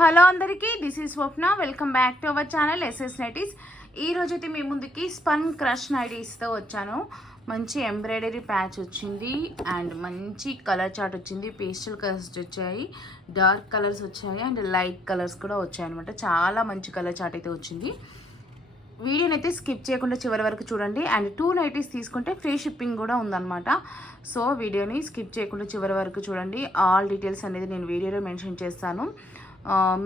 Hello అందరికీ, this is Swapna. Welcome back to our channel SS nighties. ఈ రోజైతే మీ ముందుకి స్పన్ క్రష్ నైటీస్తో వచ్చాను. మంచి ఎంబ్రాయిడరీ ప్యాచ్ వచ్చింది అండ్ మంచి కలర్ చార్ట్ వచ్చింది. పేస్టల్ కలర్స్ వచ్చాయి, డార్క్ కలర్స్ వచ్చాయి అండ్ లైట్ కలర్స్ కూడా వచ్చాయి అనమాట. చాలా మంచి కలర్ చార్ట్ అయితే వచ్చింది. వీడియోని అయితే స్కిప్ చేయకుండా చివరి వరకు చూడండి. అండ్ 2 నైటీస్ తీసుకుంటే ఫ్రీ షిప్పింగ్ కూడా ఉందన్నమాట. సో వీడియోని స్కిప్ చేయకుండా చివరి వరకు చూడండి. ఆల్ డీటెయిల్స్ అనేది నేను వీడియోలో మెన్షన్ చేస్తాను.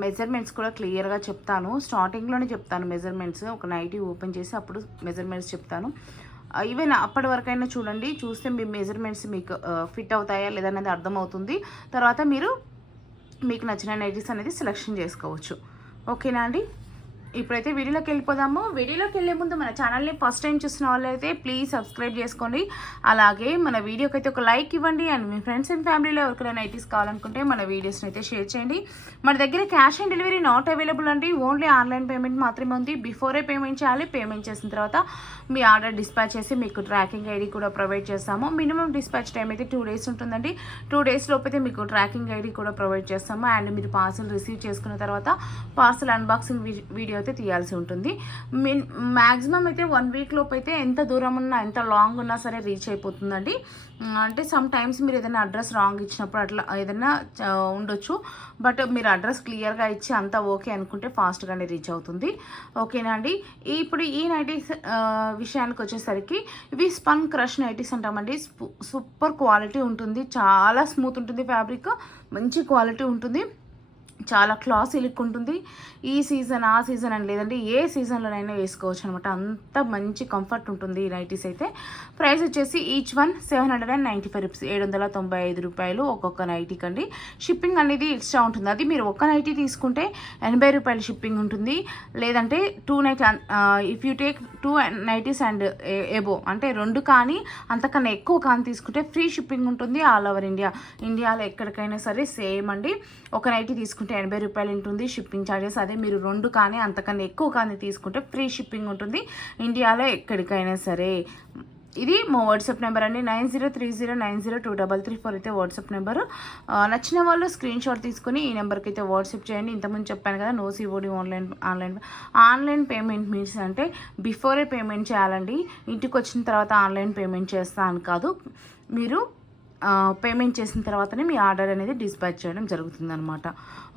మెజర్మెంట్స్ కూడా క్లియర్గా చెప్తాను. స్టార్టింగ్లోనే చెప్తాను మెజర్మెంట్స్. ఒక నైటీ ఓపెన్ చేసి అప్పుడు మెజర్మెంట్స్ చెప్తాను. ఈవెన్ అప్పటి వరకైనా చూడండి. చూస్తే మీ మెజర్మెంట్స్ మీకు ఫిట్ అవుతాయా లేదనేది అర్థమవుతుంది. తర్వాత మీకు నచ్చిన నైటీస్ అనేది సెలెక్షన్ చేసుకోవచ్చు. ఓకేనా అండి? ఇప్పుడైతే వీడియోలోకి వెళ్ళిపోదాము. వీడియోలోకి వెళ్ళే ముందు మన ఛానల్ని ఫస్ట్ టైం చూసిన వాళ్ళైతే ప్లీజ్ సబ్స్క్రైబ్ చేసుకోండి. అలాగే మన వీడియోకి అయితే ఒక లైక్ ఇవ్వండి. అండ్ మీ ఫ్రెండ్స్ అండ్ ఫ్యామిలీలో ఎవరికైనా నైటీస్ కావాలనుకుంటే మన వీడియోస్ని అయితే షేర్ చేయండి. మన దగ్గర cash on delivery not available అండి. ఓన్లీ ఆన్లైన్ పేమెంట్ మాత్రమే ఉంది. బిఫోరే పేమెంట్ చేయాలి. పేమెంట్ చేసిన తర్వాత మీ ఆర్డర్ డిస్పాచ్ చేసి మీకు ట్రాకింగ్ ఐడి కూడా ప్రొవైడ్ చేస్తాము. మినిమం డిస్పాచ్ టైం అయితే 2 డేస్ ఉంటుందండి. 2 డేస్ లోపైతే మీకు ట్రాకింగ్ ఐడి కూడా ప్రొవైడ్ చేస్తాము. అండ్ మీరు పార్సల్ రిసీవ్ చేసుకున్న తర్వాత పార్సల్ అన్బాక్సింగ్ వీడియో అయితే తీయాల్సి ఉంటుంది. మ్యాక్సిమం అయితే 1 వీక్ లోపు అయితే ఎంత దూరం ఉన్నా ఎంత లాంగ్ ఉన్నా సరే రీచ్ అయిపోతుందండి. అంటే సమ్ టైమ్స్ మీరు ఏదైనా అడ్రస్ రాంగ్ ఇచ్చినప్పుడు అట్లా ఏదైనా ఉండొచ్చు. బట్ మీరు అడ్రస్ క్లియర్గా ఇచ్చి అంతా ఓకే అనుకుంటే ఫాస్ట్గానే రీచ్ అవుతుంది. ఓకేనా అండి? ఇప్పుడు ఈ నైటీస్ విషయానికి వచ్చేసరికి ఇవి స్పన్ క్రష్ నైటీస్ అంటామండి. సూపర్ క్వాలిటీ ఉంటుంది. చాలా స్మూత్ ఉంటుంది. ఫ్యాబ్రిక్ మంచి క్వాలిటీ ఉంటుంది. చాలా క్లాసీ లుక్ ఉంటుంది. ఈ సీజన్ ఆ సీజన్ అని లేదండి, ఏ సీజన్లోనైనా వేసుకోవచ్చు అనమాట. అంత మంచి కంఫర్ట్ ఉంటుంది ఈ నైటీస్ అయితే. ప్రైస్ వచ్చేసి ఈచ్ వన్ 795 రూపీస్, 795 రూపాయలు ఒక్కొక్క నైటీకి అండి. షిప్పింగ్ అనేది ఎక్స్ట్రా ఉంటుంది. అది మీరు ఒక్క నైటీ తీసుకుంటే 80 రూపాయలు షిప్పింగ్ ఉంటుంది. లేదంటే 2 nighty if you take 2 nighties and above అంటే 2 కానీ అంతకన్నా ఎక్కువ కానీ తీసుకుంటే ఫ్రీ షిప్పింగ్ ఉంటుంది. ఆల్ ఓవర్ ఇండియాలో ఎక్కడికైనా సరే సేమ్ అండి. ఒక నైటీ తీసుకుంటే 80 రూపాయలు ఉంటుంది షిప్పింగ్ ఛార్జెస్. అదే మీరు 2 కానీ అంతకన్నా ఎక్కువ కానీ తీసుకుంటే ఫ్రీ షిప్పింగ్ ఉంటుంది ఇండియాలో ఎక్కడికైనా సరే. ఇది మా వాట్సాప్ నెంబర్ అండి. 9030902334 అయితే వాట్సాప్ నెంబరు. నచ్చిన వాళ్ళు స్క్రీన్ షాట్ తీసుకొని ఈ నెంబర్కి అయితే వాట్సాప్ చేయండి. ఇంతకుముందు చెప్పాను కదా, no COD online payment means అంటే బిఫోరే పేమెంట్ చేయాలండి. ఇంటికి వచ్చిన తర్వాత ఆన్లైన్ పేమెంట్ చేస్తా అని కాదు. మీరు పేమెంట్ చేసిన తర్వాతనే మీ ఆర్డర్ అనేది డిస్పాచ్ చేయడం జరుగుతుందన్నమాట.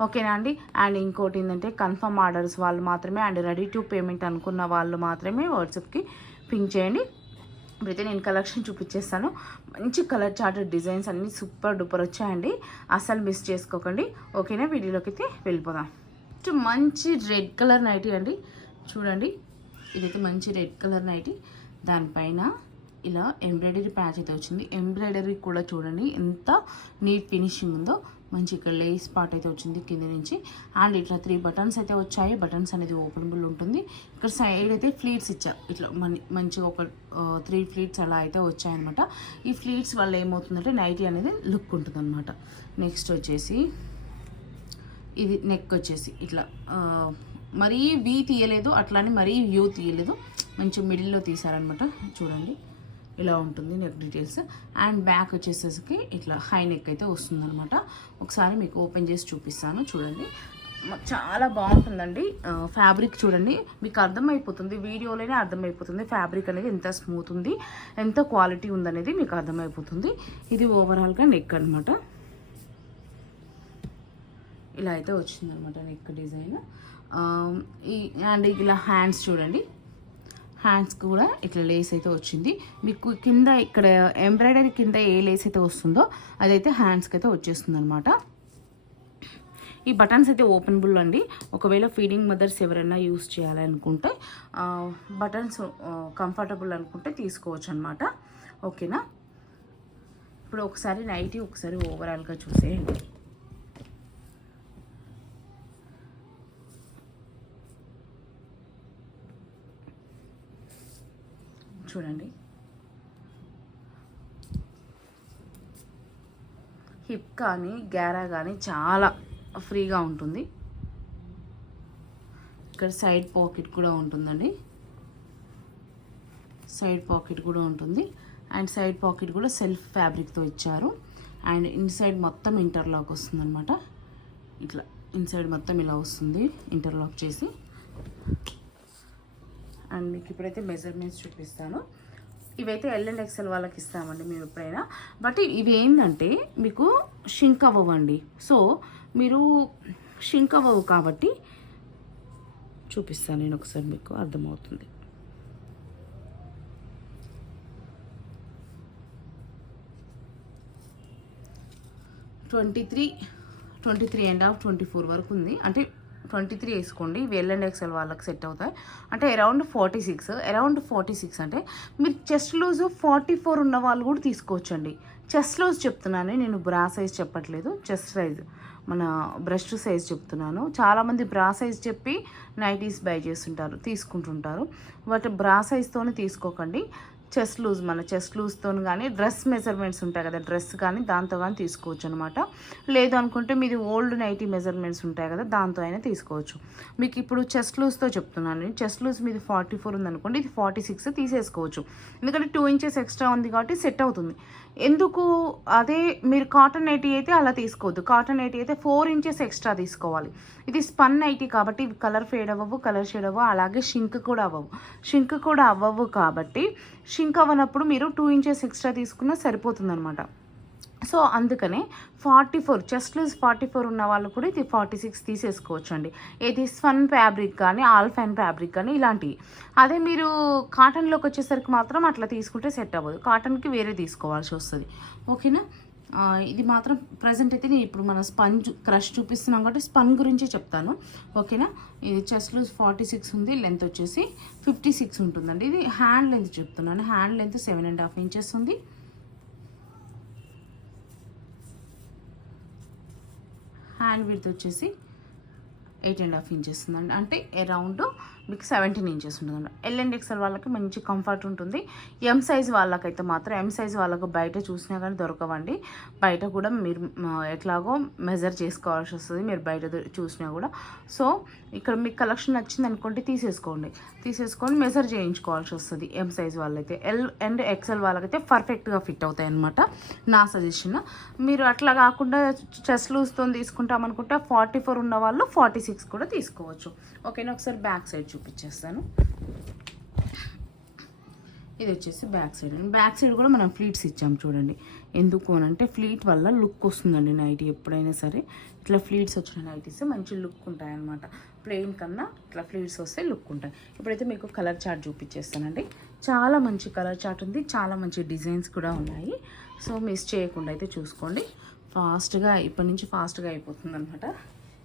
ఓకేనా అండి? అండ్ ఇంకోటి ఏంటంటే కన్ఫర్మ్ ఆర్డర్స్ వాళ్ళు మాత్రమే అండ్ రెడీ టు పేమెంట్ అనుకున్న వాళ్ళు మాత్రమే వాట్సాప్కి పింక్ చేయండి. ఇప్పుడైతే నేను కలెక్షన్ చూపించేస్తాను. మంచి కలర్ చార్టెడ్ డిజైన్స్ అన్నీ సూపర్ డూపర్ వచ్చాయండి. అస్సలు మిస్ చేసుకోకండి. ఓకేనా? వీడియోలోకి అయితే వెళ్ళిపోదాం. మంచి రెడ్ కలర్ నైటీ అండి. చూడండి, ఇదైతే మంచి రెడ్ కలర్ నైటీ. దానిపైన ఇలా ఎంబ్రాయిడరీ ప్యాచ్ అయితే వచ్చింది. ఎంబ్రాయిడరీ కూడా చూడండి ఎంత నీట్ ఫినిషింగ్ ఉందో. మంచి ఇక్కడ లేస్ పార్ట్ అయితే వచ్చింది కింద నుంచి. అండ్ ఇట్లా 3 బటన్స్ అయితే వచ్చాయి. బటన్స్ అనేది ఓపెనబుల్ ఉంటుంది. ఇక్కడ సైడ్ అయితే ఫ్లీట్స్ ఇచ్చారు. ఇట్లా మంచిగా ఒక 3 ఫ్లీట్స్ అలా అయితే వచ్చాయన్నమాట. ఈ ఫ్లీట్స్ వల్ల ఏమవుతుందంటే నైటీ అనేది లుక్ ఉంటుంది అనమాట. నెక్స్ట్ వచ్చేసి ఇది నెక్ వచ్చేసి ఇట్లా మరీ వీ తీయలేదు, అట్లానే మరీ యూ తీయలేదు, మంచి మిడిల్లో తీసారనమాట. చూడండి ఇలా ఉంటుంది నెక్ డీటెయిల్స్. అండ్ బ్యాక్ వచ్చేసరికి ఇట్లా హై నెక్ అయితే వస్తుందన్నమాట. ఒకసారి మీకు ఓపెన్ చేసి చూపిస్తాను. చూడండి, చాలా బాగుంటుందండి. ఫ్యాబ్రిక్ చూడండి, మీకు అర్థమైపోతుంది, వీడియోలోనే అర్థమైపోతుంది ఫ్యాబ్రిక్ అనేది ఎంత స్మూత్ ఉంది, ఎంత క్వాలిటీ ఉందనేది మీకు అర్థమైపోతుంది. ఇది ఓవరాల్గా నెక్ అనమాట. ఇలా అయితే వచ్చిందనమాట నెక్ డిజైన్. అండ్ ఇలా హ్యాండ్స్ చూడండి, హ్యాండ్స్ కూడా ఇట్లా లేస్ అయితే వచ్చింది. మీకు కింద ఇక్కడ ఎంబ్రాయిడరీ కింద ఏ లేస్ అయితే వస్తుందో అదైతే హ్యాండ్స్కి అయితే వచ్చేస్తుంది అనమాట. ఈ బటన్స్ అయితే ఓపెనబుల్ అండి. ఒకవేళ ఫీడింగ్ మదర్స్ ఎవరైనా యూస్ చేయాలనుకుంటే బటన్స్ కంఫర్టబుల్ అనుకుంటే తీసుకోవచ్చు అనమాట. ఓకేనా? ఇప్పుడు ఒకసారి నైటీ ఒకసారి ఓవరాల్గా చూసేయండి. చూడండి, హిప్ కానీ గ్యారా కానీ చాలా ఫ్రీగా ఉంటుంది. ఇక్కడ సైడ్ పాకెట్ కూడా ఉంటుందండి. సైడ్ పాకెట్ కూడా ఉంటుంది. అండ్ సైడ్ పాకెట్ కూడా సెల్ఫ్ ఫ్యాబ్రిక్తో ఇచ్చారు. అండ్ ఇన్సైడ్ మొత్తం ఇంటర్లాక్ వస్తుందన్నమాట. ఇట్లా ఇన్సైడ్ మొత్తం ఇలా వస్తుంది ఇంటర్లాక్ చేసి. అండ్ మీకు ఇప్పుడైతే మెజర్మెంట్స్ చూపిస్తాను. ఇవైతే ఎల్ అండ్ ఎక్సెల్ వాళ్ళకి ఇస్తామండి మేము ఎప్పుడైనా. బట్ ఇవి ఏంటంటే మీకు షింక్ అవ్వండి. సో మీరు షింక్ అవ్వవు కాబట్టి చూపిస్తాను నేను ఒకసారి, మీకు అర్థమవుతుంది. ట్వంటీ త్రీ అండ్ హాఫ్ 24 వరకు ఉంది. అంటే 23 వేసుకోండి. వెల్ అండ్ ఎక్సెల్ వాళ్ళకి సెట్ అవుతాయి. అంటే అరౌండ్ 46 అంటే మీరు చెస్ట్ లూజ్ 44 ఉన్న వాళ్ళు కూడా తీసుకోవచ్చండి. చెస్ట్ లూజ్ చెప్తున్నాను నేను, బ్రా సైజ్ చెప్పట్లేదు. చెస్ట్ సైజ్ మన బ్రెస్ట్ సైజ్ చెప్తున్నాను. చాలామంది బ్రా సైజ్ చెప్పి నైటీస్ బై చేస్తుంటారు, తీసుకుంటుంటారు. బట్ బ్రా సైజ్తోనే తీసుకోకండి. చెస్ట్ లూజ్, మన చెస్ట్ లూజ్తో కానీ డ్రెస్ మెజర్మెంట్స్ ఉంటాయి కదా, డ్రెస్ కానీ దాంతో కానీ తీసుకోవచ్చు అనమాట. లేదు అనుకుంటే మీది ఓల్డ్ నైటీ మెజర్మెంట్స్ ఉంటాయి కదా, దాంతో అయినా తీసుకోవచ్చు. మీకు ఇప్పుడు చెస్ట్ లూజ్తో చెప్తున్నాను నేను. చెస్ట్ లూజ్ మీది 44 ఉందనుకోండి, ఇది 46 తీసేసుకోవచ్చు. ఎందుకంటే 2 ఇంచెస్ ఎక్స్ట్రా ఉంది కాబట్టి సెట్ అవుతుంది. ఎందుకు అదే మీరు కాటన్ నైటీ అయితే అలా తీసుకోవద్దు. కాటన్ నైటీ అయితే 4 ఇంచెస్ ఎక్స్ట్రా తీసుకోవాలి. ఇది స్పన్ నైటీ కాబట్టి కలర్ ఫేడ్ అవ్వవు, కలర్ షేడ్ అవ్వవు, అలాగే షింక్ కూడా అవ్వవు కాబట్టి షింక్ అవ్వనప్పుడు మీరు 2 ఇంచెస్ ఎక్స్ట్రా తీసుకున్నా సరిపోతుంది అనమాట. సో అందుకనే 44 చెస్ట్ లూజ్ 44 ఉన్న వాళ్ళు కూడా ఇది 46 తీసేసుకోవచ్చు అండి. ఇది స్పన్ ఫ్యాబ్రిక్ కానీ ఆల్ఫైన్ ఫ్యాబ్రిక్ కానీ ఇలాంటివి. అదే మీరు కాటన్లోకి వచ్చేసరికి మాత్రం అట్లా తీసుకుంటే సెట్ అవ్వదు, కాటన్కి వేరే తీసుకోవాల్సి వస్తుంది. ఓకేనా. ఇది మాత్రం ప్రజెంట్ అయితే నేను ఇప్పుడు మన స్పంజ్ క్రష్ చూపిస్తున్నాం కాబట్టి స్పన్ గురించి చెప్తాను. ఓకేనా. ఇది చెస్ట్ లూజ్ 46 ఉంది, లెంత్ వచ్చేసి 56 ఉంటుందండి. ఇది హ్యాండ్ లెంత్ చెప్తున్నాను. హ్యాండ్ లెంత్ 7.5 ఇంచెస్ ఉంది. హ్యాండ్ విడ్త్ వచ్చేసి 8.5 ఇంచెస్ ఉందండి. అంటే అరౌండ్ మీకు 17 ఇంచెస్ ఉంటుందండి. ఎల్ అండ్ ఎక్సెల్ వాళ్ళకి మంచి కంఫర్ట్ ఉంటుంది. ఎం సైజ్ వాళ్ళకైతే మాత్రం, ఎం సైజ్ వాళ్ళకు బయట చూసినా కానీ దొరకవండి. బయట కూడా మీరు ఎట్లాగో మెజర్ చేసుకోవాల్సి వస్తుంది, మీరు బయట చూసినా కూడా. సో ఇక్కడ మీకు కలెక్షన్ నచ్చింది అనుకోండి, తీసేసుకొని మెజర్ చేయించుకోవాల్సి వస్తుంది. ఎం సైజ్ వాళ్ళైతే. ఎల్ అండ్ ఎక్సెల్ వాళ్ళకైతే పర్ఫెక్ట్గా ఫిట్ అవుతాయి అన్నమాట, నా సజెషన్. మీరు అట్లా కాకుండా చెస్ట్ లూజ్తో తీసుకుంటామనుకుంటే 44 ఉన్న వాళ్ళు 46 కూడా తీసుకోవచ్చు. ఓకేనా. ఒకసారి బ్యాక్ సైడ్ చూపించేస్తాను. ఇది వచ్చేసి బ్యాక్ సైడ్ కూడా మనం ఫ్లీట్స్ ఇచ్చాం చూడండి. ఎందుకు అని అంటే ఫ్లీట్ వల్ల లుక్ వస్తుందండి నైటీ. ఎప్పుడైనా సరే ఇట్లా ఫ్లీట్స్ వచ్చిన నైటీస్ మంచి లుక్ ఉంటాయన్నమాట. ప్లెయిన్ కన్నా ఇట్లా ఫ్లీట్స్ వస్తే లుక్ ఉంటాయి. ఇప్పుడైతే మీకు కలర్ చార్ట్ చూపించేస్తానండి. చాలా మంచి కలర్ చార్ట్ ఉంది, చాలా మంచి డిజైన్స్ కూడా ఉన్నాయి. సో మిస్ చేయకుండా అయితే చూసుకోండి. ఇప్పటి నుంచి ఫాస్ట్గా అయిపోతుంది అనమాట.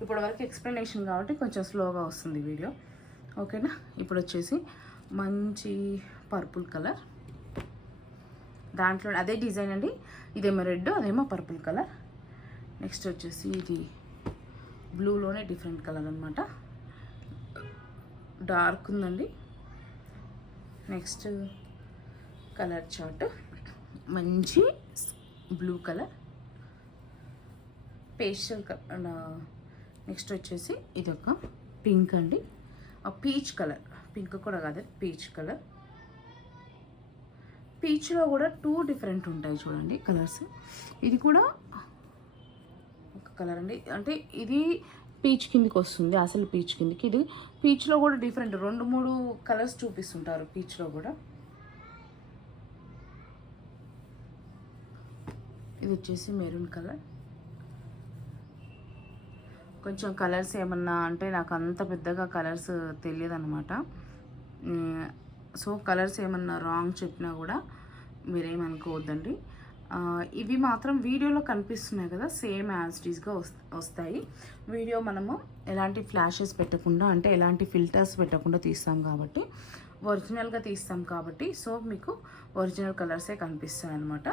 ఇప్పటి వరకు ఎక్స్ప్లెనేషన్ కాబట్టి కొంచెం స్లోగా వస్తుంది వీడియో. ఓకేనా. ఇప్పుడు వచ్చేసి మంచి పర్పుల్ కలర్, దాంట్లో అదే డిజైన్ అండి. ఇదేమో రెడ్, అదేమో పర్పుల్ కలర్. నెక్స్ట్ వచ్చేసి ఇది బ్లూలోనే డిఫరెంట్ కలర్ అనమాట, డార్క్ ఉందండి. నెక్స్ట్ కలర్ చార్ట్ మంచి blue colour, pastel colour. Next వచ్చేసి ఇది ఒక పింక్ అండి, పీచ్ కలర్. పింక్ కూడా కాదు, పీచ్ కలర్. పీచ్లో కూడా 2 డిఫరెంట్ ఉంటాయి చూడండి కలర్స్. ఇది కూడా ఒక కలర్ అండి, అంటే ఇది పీచ్ కిందికి వస్తుంది, అసలు పీచ్ కిందికి. ఇది పీచ్లో కూడా డిఫరెంట్ 2-3 కలర్స్ చూపిస్తుంటారు పీచ్లో కూడా. ఇది వచ్చేసి మెరూన్ కలర్. కొంచెం కలర్స్ ఏమన్నా అంటే నాకు అంత పెద్దగా కలర్స్ తెలియదు అనమాట. సో కలర్స్ ఏమన్నా రాంగ్ చెప్పినా కూడా మీరేమనుకోవద్దండి. ఇవి మాత్రం వీడియోలో కనిపిస్తున్నాయి కదా, సేమ్ యాజ్ ఇట్ ఈస్గా వస్తాయి. వీడియో మనము ఎలాంటి ఫ్లాషెస్ పెట్టకుండా, అంటే ఎలాంటి ఫిల్టర్స్ పెట్టకుండా తీస్తాం కాబట్టి, ఒరిజినల్గా తీస్తాం కాబట్టి, సో మీకు ఒరిజినల్ కలర్సే కనిపిస్తాయి అన్నమాట.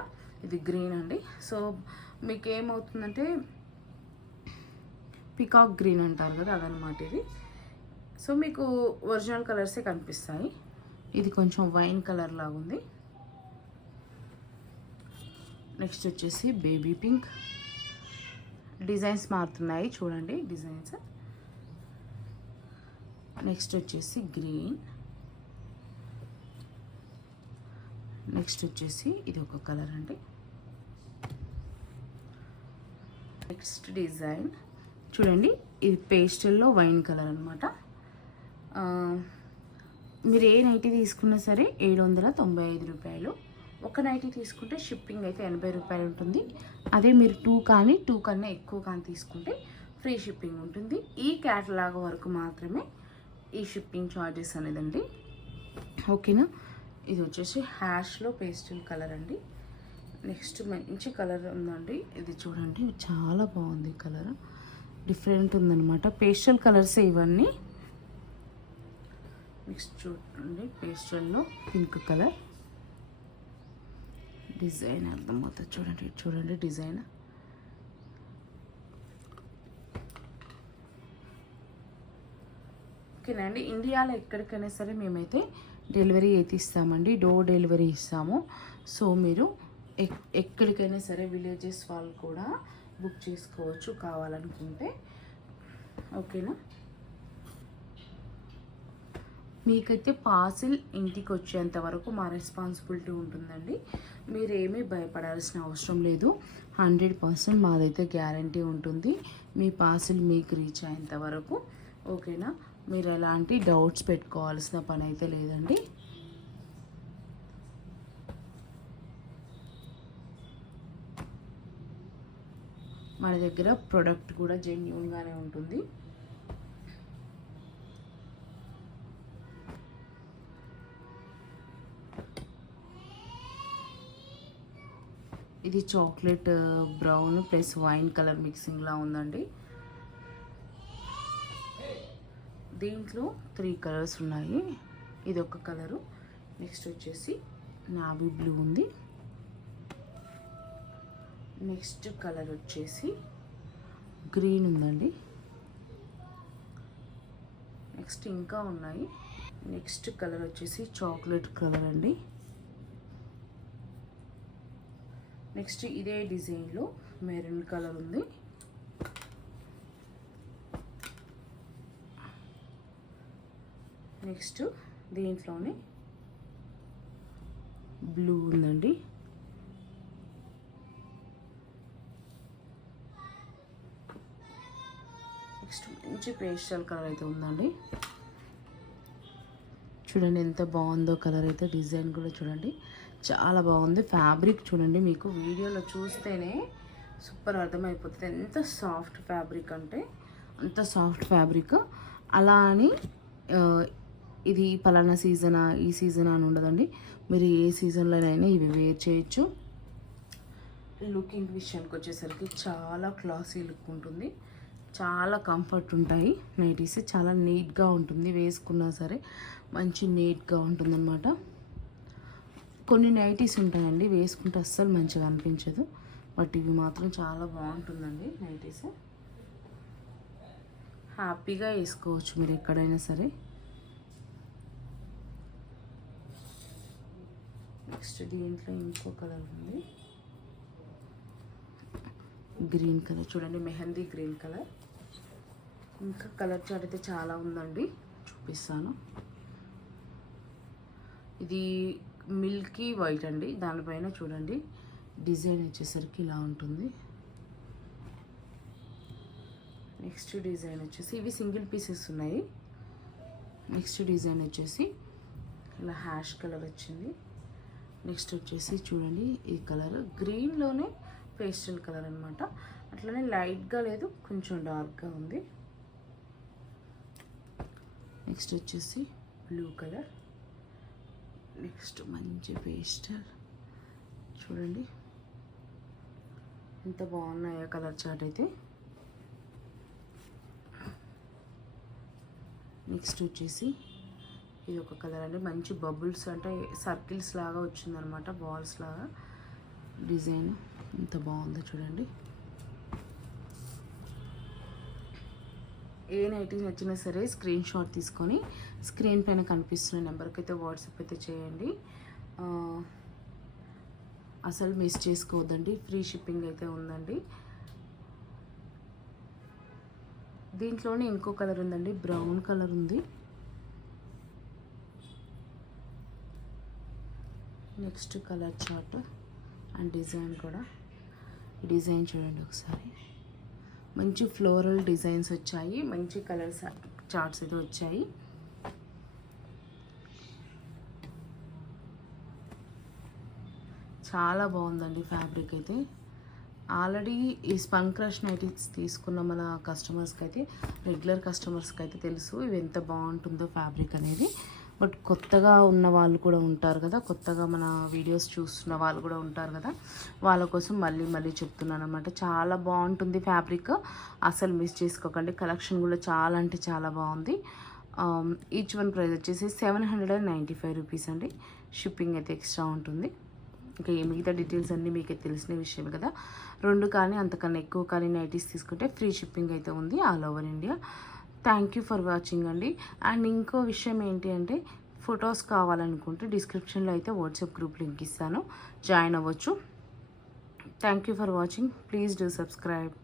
ఇది గ్రీన్ అండి. సో మీకు ఏమవుతుందంటే పికాక్ గ్రీన్ అంటారు కదా, అదనమాట ఇది. సో మీకు ఒరిజినల్ కలర్సే కనిపిస్తాయి. ఇది కొంచెం వైన్ కలర్ లాగా ఉంది. నెక్స్ట్ వచ్చేసి బేబీ పింక్. డిజైన్స్ మారుతున్నాయి చూడండి డిజైన్స్. నెక్స్ట్ వచ్చేసి గ్రీన్. నెక్స్ట్ వచ్చేసి ఇది ఒక కలర్ అండి. నెక్స్ట్ డిజైన్ చూడండి ఇది పేస్టల్లో వైన్ కలర్ అనమాట. మీరు ఏ నైటీ తీసుకున్నా సరే 795 రూపాయలు. ఒక నైటీ తీసుకుంటే షిప్పింగ్ అయితే 80 రూపాయలు ఉంటుంది. అదే మీరు 2 కానీ 2 కన్నా ఎక్కువ కానీ తీసుకుంటే ఫ్రీ షిప్పింగ్ ఉంటుంది. ఈ క్యాటలాగ్ వరకు మాత్రమే ఈ షిప్పింగ్ ఛార్జెస్ అనేదండి. ఓకేనా. ఇది వచ్చేసి హ్యాష్లో పేస్టల్ కలర్ అండి. నెక్స్ట్ మంచి కలర్ ఉందండి. ఇది చూడండి చాలా బాగుంది కలర్, డిఫరెంట్ ఉందన్నమాట. పేస్టల్ కలర్స్ ఇవన్నీ. నెక్స్ట్ చూడండి పేస్టల్లో పింక్ కలర్ డిజైన్ అర్థమవుతుంది. చూడండి డిజైన్. ఓకేనండి. ఇండియాలో ఎక్కడికైనా సరే మేమైతే డెలివరీ అయితే ఇస్తామండి, డోర్ డెలివరీ ఇస్తాము. సో మీరు ఎక్కడికైనా సరే విలేజెస్ వాళ్ళు కూడా బుక్ చేసుకోవచ్చు కావాలనుకుంటే. ఓకేనా. మీకైతే పార్సిల్ ఇంటికి వచ్చేంత వరకు మా రెస్పాన్సిబిలిటీ ఉంటుందండి. మీరేమీ భయపడాల్సిన అవసరం లేదు. 100% మాదైతే గ్యారంటీ ఉంటుంది మీ పార్సిల్ మీకు రీచ్ అయ్యేంత వరకు. ఓకేనా. మీరు ఎలాంటి డౌట్స్ పెట్టుకోవాల్సిన పని అయితే లేదండి. మన దగ్గర ప్రోడక్ట్ కూడా జెన్యూన్గానే ఉంటుంది. ఇది chocolate brown plus wine colour మిక్సింగ్లా ఉందండి. దీంట్లో 3 కలర్స్ ఉన్నాయి. ఇది ఒక కలరు. నెక్స్ట్ వచ్చేసి నావీ బ్లూ ఉంది. నెక్స్ట్ కలర్ వచ్చేసి గ్రీన్ ఉందండి. నెక్స్ట్ ఇంకా ఉన్నాయి. నెక్స్ట్ కలర్ వచ్చేసి చాక్లెట్ కలర్ అండి. నెక్స్ట్ ఇదే డిజైన్లో మెరూన్ కలర్ ఉంది. నెక్స్ట్ దీంట్లోనే బ్లూ ఉందండి. నెక్స్ట్ మంచి పేస్టల్ కలర్ అయితే ఉందండి. చూడండి ఎంత బాగుందో కలర్ అయితే. డిజైన్ కూడా చూడండి చాలా బాగుంది. ఫ్యాబ్రిక్ చూడండి, మీకు వీడియోలో చూస్తేనే సూపర్ అర్థమైపోతుంది ఎంత సాఫ్ట్ ఫ్యాబ్రిక్ అంటే అంత సాఫ్ట్ ఫ్యాబ్రిక్. అలా అని ఇది పలానా సీజనా ఈ సీజన్ అని ఉండదండి. మీరు ఏ సీజన్లోనైనా ఇవి వేర్ చేయొచ్చు. లుకింగ్ విషయానికి వచ్చేసరికి చాలా క్లాసీ లుక్ ఉంటుంది, చాలా కంఫర్ట్ ఉంటాయి నైటీస్. చాలా నీట్గా ఉంటుంది, వేసుకున్నా సరే మంచి నీట్గా ఉంటుందన్నమాట. కొన్ని నైటీస్ ఉంటాయండి వేసుకుంటే అస్సలు మంచిగా అనిపించదు, బట్ ఇవి మాత్రం చాలా బాగుంటుందండి నైటీస్. హ్యాపీగా వేసుకోవచ్చు మీరు ఎక్కడైనా సరే. నెక్స్ట్ దీంట్లో ఇంకో కలర్ ఉంది, గ్రీన్ కలర్. చూడండి మెహందీ గ్రీన్ కలర్. ఇంకా కలర్ చార్ట్ అయితే చాలా ఉందండి, చూపిస్తాను. ఇది మిల్కీ వైట్ అండి. దానిపైన చూడండి డిజైన్ వచ్చేసరికి ఇలా ఉంటుంది. నెక్స్ట్ డిజైన్ వచ్చేసి ఇవి సింగిల్ పీసెస్ ఉన్నాయి. నెక్స్ట్ డిజైన్ వచ్చేసి ఇలా హ్యాష్ కలర్ వచ్చింది. నెక్స్ట్ వచ్చేసి చూడండి ఈ కలర్ గ్రీన్లోనే పేస్టల్ కలర్ అనమాట. అట్లనే లైట్గా లేదు, కొంచెం డార్క్గా ఉంది. నెక్స్ట్ వచ్చేసి బ్లూ కలర్. నెక్స్ట్ మంచి పేస్టల్. చూడండి ఎంత బాగున్నాయో కలర్ చార్ట్ అయితే. నెక్స్ట్ వచ్చేసి ఇది ఒక కలర్ అండి, మంచి బబుల్స్ అంటే సర్కిల్స్ లాగా వచ్చిందనమాట, బాల్స్ లాగా డిజైన్. ఎంత బాగుందో చూడండి. ఏ నైటీ నచ్చినా సరే స్క్రీన్ షాట్ తీసుకొని స్క్రీన్ పైన కనిపిస్తున్న నెంబర్కి అయితే వాట్సాప్ అయితే చేయండి. అసలు మిస్ చేసుకోవద్దండి, ఫ్రీ షిప్పింగ్ అయితే ఉందండి. దీంట్లోనే ఇంకో కలర్ ఉందండి, బ్రౌన్ కలర్ ఉంది. Next colour chart and design కూడా. ఈ డిజైన్ చూడండి ఒకసారి, మంచి ఫ్లోరల్ డిజైన్స్ వచ్చాయి, మంచి కలర్స్ చార్ట్స్ అయితే వచ్చాయి. చాలా బాగుందండి ఫ్యాబ్రిక్ అయితే. ఆల్రెడీ ఈ స్పన్ క్రష్ నైటీస్ తీసుకున్న మన కస్టమర్స్కి అయితే, రెగ్యులర్ కస్టమర్స్కి అయితే తెలుసు ఇవి ఎంత బాగుంటుందో ఫ్యాబ్రిక్ అనేది. బట్ కొత్తగా ఉన్న వాళ్ళు కూడా ఉంటారు కదా, కొత్తగా మన వీడియోస్ చూస్తున్న వాళ్ళు కూడా ఉంటారు కదా, వాళ్ళ కోసం మళ్ళీ మళ్ళీ చెప్తున్నాను అనమాట. చాలా బాగుంటుంది ఫ్యాబ్రిక్, అసలు మిస్ చేసుకోకండి. కలెక్షన్ కూడా చాలా అంటే చాలా బాగుంది. ఈచ్ వన్ ప్రైస్ వచ్చేసి 795 రూపీస్ అండి. షిప్పింగ్ అయితే ఎక్స్ట్రా ఉంటుంది. ఇంకా మిగతా డీటెయిల్స్ అన్నీ మీకు తెలిసిన విషయమే కదా. 2 కానీ అంతకన్నా ఎక్కువ కానీ నైటీస్ తీసుకుంటే ఫ్రీ షిప్పింగ్ అయితే ఉంది all over India. Thank you for watching అండి. అండ్ ఇంకో విషయం ఏంటి అంటే, ఫొటోస్ కావాలనుకుంటే డిస్క్రిప్షన్లో అయితే వాట్సాప్ గ్రూప్ లింక్ ఇస్తాను, జాయిన్ అవ్వచ్చు. Thank you for watching. Please do subscribe.